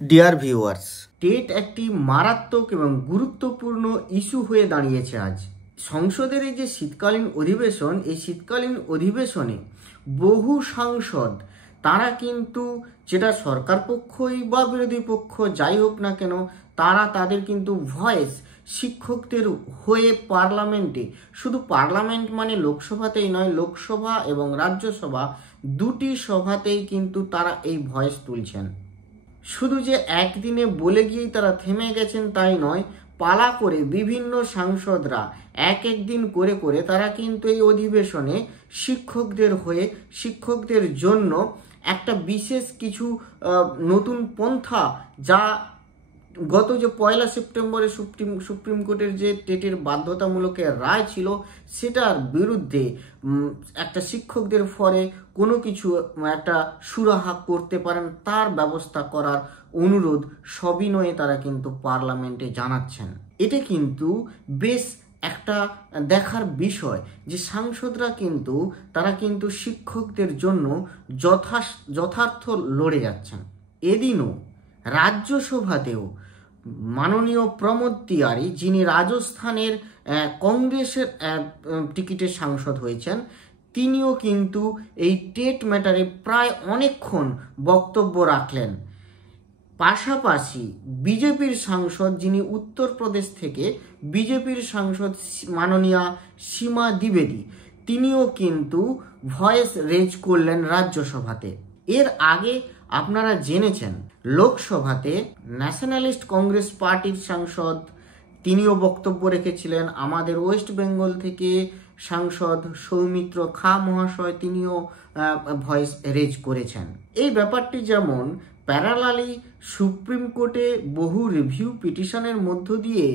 Dear viewers, TET একটি মারাত্মক এবং গুরুত্বপূর্ণ ইস্যু হয়ে দাঁড়িয়েছে আজ। সংসদের এই যে শীতকালীন অধিবেশন, এই শীতকালীন অধিবেশনে বহু সাংসদ তারা কিন্তু, যেটা সরকার পক্ষই বা বিরোধী পক্ষ যাই হোক না কেন, তারা তাদের কিন্তু ভয়েস শিক্ষকদের হয়ে পার্লামেন্টে, শুধু পার্লামেন্ট মানে লোকসভাতেই নয়, লোকসভা এবং রাজ্যসভা দুটি সভাতেই কিন্তু তারা এই ভয়েস তুলছেন। শুধু যে একদিনে বলে গিয়েই তারা থেমে গেছেন তাই নয়, পালা করে বিভিন্ন সাংসদরা এক দিন করে করে তারা কিন্তু এই অধিবেশনে শিক্ষকদের হয়ে, শিক্ষকদের জন্য একটা বিশেষ কিছু নতুন পন্থা, যা গত যে 1 সেপ্টেম্বরে সুপ্রিম কোর্টের যে টেটের বাধ্যতামূলক রায় ছিল, সেটার বিরুদ্ধে একটা শিক্ষকদের ফলে কোনো কিছু একটা সুরাহা করতে পারেন তার ব্যবস্থা করার অনুরোধ সবিনয়ে তারা কিন্তু পার্লামেন্টে জানাচ্ছেন। এটা কিন্তু বেশ একটা দেখার বিষয় যে সাংসদরা কিন্তু তারা কিন্তু শিক্ষকদের জন্য যথার্থ লড়ে যাচ্ছেন। এদিনও রাজ্যসভাতেও মাননীয় প্রমোদ তিওয়ারি, যিনি রাজস্থানের কংগ্রেসের টিকিটের সাংসদ হয়েছেন, তিনিও কিন্তু এই টেট ম্যাটারে প্রায় অনেকক্ষণ বক্তব্য রাখলেন। পাশাপাশি বিজেপির সাংসদ, যিনি উত্তরপ্রদেশ থেকে বিজেপির সাংসদ মাননীয়া সীমা দ্বিবেদী, তিনিও কিন্তু ভয়েস রেজ করলেন রাজ্যসভাতে। এর আগে আপনারা জেনেছেন লোকসভাতে ন্যাশনালিস্ট কংগ্রেস পার্টির সাংসদ তিনিও বক্তব্য রেখেছিলেন। আমাদের ওয়েস্ট বেঙ্গল থেকে সাংসদ সৌমিত্র খা মহাশয় তিনিও ভয়েস রেজ করেছেন। এই ব্যাপারটি যেমন প্যারালালি সুপ্রিম কোর্টে বহু রিভিউ পিটিশনের মধ্য দিয়ে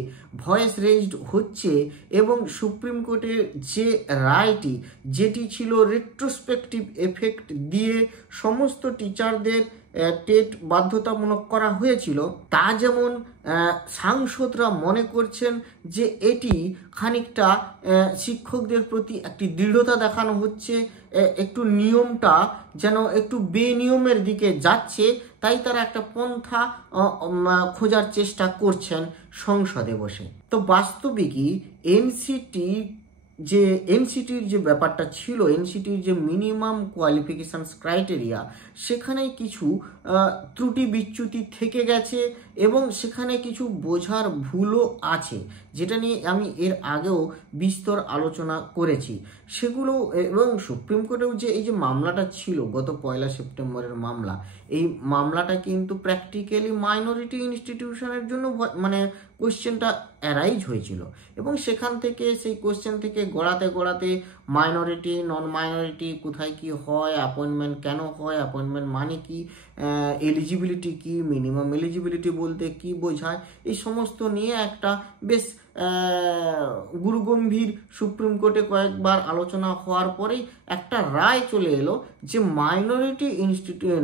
ভয়েস রেজড হচ্ছে, এবং সুপ্রিম কোর্টের যে রায়টি, যেটি ছিল রেট্রোস্পেক্টিভ এফেক্ট দিয়ে সমস্ত টিচারদের টেট বাধ্যতামূলক করা হয়েছিল, তা যেমন সাংসদরা মনে করছেন যে এটি খানিকটা শিক্ষকদের প্রতি একটি দৃঢ়তা দেখানো হচ্ছে, একটু নিয়মটা যেন একটু বেনিয়মের দিকে যাচ্ছে, তাই তারা একটা পন্থা খোঁজার চেষ্টা করছেন সংসদে বসে। তো বাস্তবিকই এনসিটির যে ব্যাপারটা ছিল, এনসিটির যে মিনিমাম কোয়ালিফিকেশানস ক্রাইটেরিয়া, সেখানে কিছু ত্রুটি বিচ্যুতি থেকে গেছে এবং সেখানে কিছু বোঝার ভুলও আছে, যেটা নিয়ে আমি এর আগেও বিস্তর আলোচনা করেছি সেগুলো। এবং সুপ্রিম কোর্টেও যে এই যে মামলাটা ছিল গত 1 সেপ্টেম্বরের মামলা, এই মামলাটা কিন্তু প্র্যাকটিক্যালি মাইনরিটি ইনস্টিটিউশনের জন্য মানে কোশ্চেনটা অ্যারাইজ হয়েছিল, এবং সেখান থেকে সেই কোশ্চেন থেকে গড়াতে গড়াতে মাইনরিটি, নন মাইনরিটি, কোথায় কি হয়, অ্যাপয়েন্টমেন্ট কেন হয়, অ্যাপয়েন্টমেন্ট মানে কি, এলিজিবিলিটি কি, মিনিমাম এলিজিবিলিটি বলতে কি বোঝায়, এই সমস্ত নিয়ে একটা বেশ গুরুগম্ভীর সুপ্রিম কোর্টে কয়েকবার আলোচনা হওয়ার পরেই একটা রায় চলে এলো যে মাইনরিটি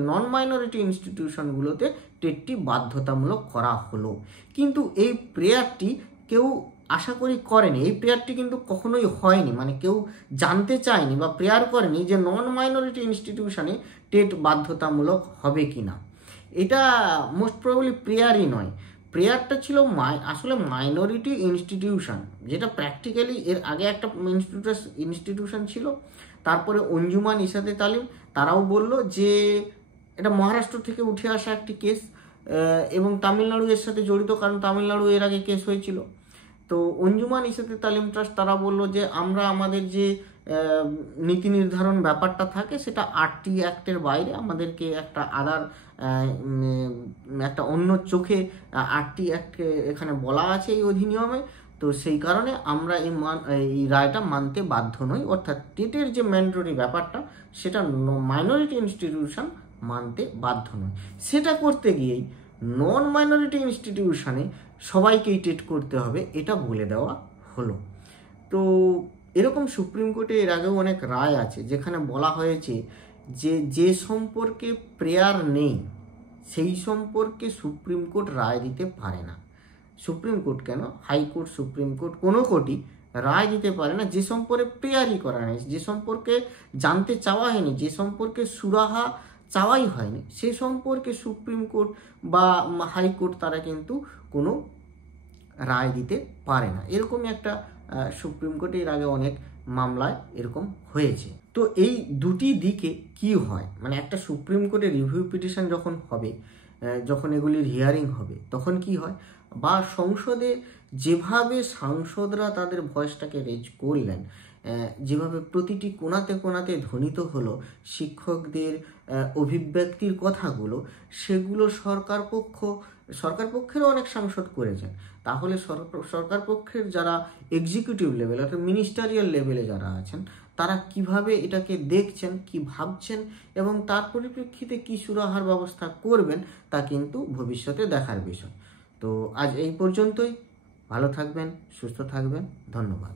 নন মাইনরিটি ইনস্টিটিউশনগুলোতে টেটটি বাধ্যতামূলক করা হলো। কিন্তু এই প্রেয়ারটি কেউ আশা করি করেনি, এই প্রেয়ারটি কিন্তু কখনোই হয়নি, মানে কেউ জানতে চায়নি বা প্রেয়ার করেনি যে নন মাইনরিটি ইনস্টিটিউশনে টেট বাধ্যতামূলক হবে কি না। এটা মোস্ট প্রবাবলি প্রেয়ারই নয়, প্রেয়ারটা ছিল আসলে মাইনরিটি ইনস্টিটিউশন, যেটা প্র্যাকটিক্যালি এর আগে একটা ইনস্টিটিউশন ছিল। তারপরে অঞ্জুমান ইসাতে তালিম তারাও বলল যে এটা মহারাষ্ট্র থেকে উঠে আসা একটি কেস, এবং তামিলনাড়ু এর সাথে জড়িত, কারণ তামিলনাড়ু এর আগে কেস হয়েছিল। তো অঞ্জুমান ইসাতে তালিম ট্রাস্ট তারা বলল যে আমরা আমাদের যে নীতি নির্ধারণ ব্যাপারটা থাকে সেটা আরটি অ্যাক্টের বাইরে, আমাদেরকে একটা একটা অন্য চোখে আরটি অ্যাক্টকে এখানে বলা আছে এই অধিনিয়মে। তো সেই কারণে আমরা এই রায়টা মানতে বাধ্য নই, অর্থাৎ টেটের যে ম্যান্ডেটরি ব্যাপারটা সেটা মাইনরিটি ইনস্টিটিউশন মানতে বাধ্য নয়। সেটা করতে গিয়েই নন মাইনরিটি ইনস্টিটিউশনে সবাইকেই টেট করতে হবে, এটা বলে দেওয়া হলো। তো এরকম সুপ্রিম কোর্টে এর আগেও অনেক রায় আছে যেখানে বলা হয়েছে যে সম্পর্কে প্রেয়ার নেই সেই সম্পর্কে সুপ্রিম কোর্ট রায় দিতে পারে না। সুপ্রিম কোর্ট কেন, হাইকোর্ট, সুপ্রিম কোর্ট, কোনো কোর্টই রায় দিতে পারে না যে সম্পর্কে প্রেয়ারই করা নেই, যে সম্পর্কে জানতে চাওয়া হয়নি, যে সম্পর্কে সুরাহা চাওয়াই হয়নি, সে সম্পর্কে সুপ্রিম কোর্ট বা হাইকোর্ট তারা কিন্তু কোনো রায় দিতে পারে না। এরকমই একটা সুপ্রিম কোর্টে এর আগে অনেক মামলায় এরকম হয়েছে। তো এই দুটি দিকে কি হয়, মানে একটা সুপ্রিম কোর্টে রিভিউ পিটিশন যখন হবে, যখন এগুলির হিয়ারিং হবে, তখন কি হয়, বা সংসদে যেভাবে সাংসদরা তাদের ভয়েসটাকে রেজ করলেন, যেভাবে প্রতিটি কোণাতে কোণাতে ধ্বনিত হলো শিক্ষকদের অভিব্যক্তির কথাগুলো, সেগুলো সরকার পক্ষেরও অনেক সাংসদ করেছেন। তাহলে সরকার পক্ষের যারা এক্সিকিউটিভ লেভেল অর্থাৎ মিনিস্টারিয়াল লেভেলে যারা আছেন, তারা কিভাবে এটাকে দেখছেন, কি ভাবছেন এবং তার পরিপ্রেক্ষিতে কি সুরাহার ব্যবস্থা করবেন, তা কিন্তু ভবিষ্যতে দেখার বিষয়। তো আজ এই পর্যন্তই। ভালো থাকবেন, সুস্থ থাকবেন, ধন্যবাদ।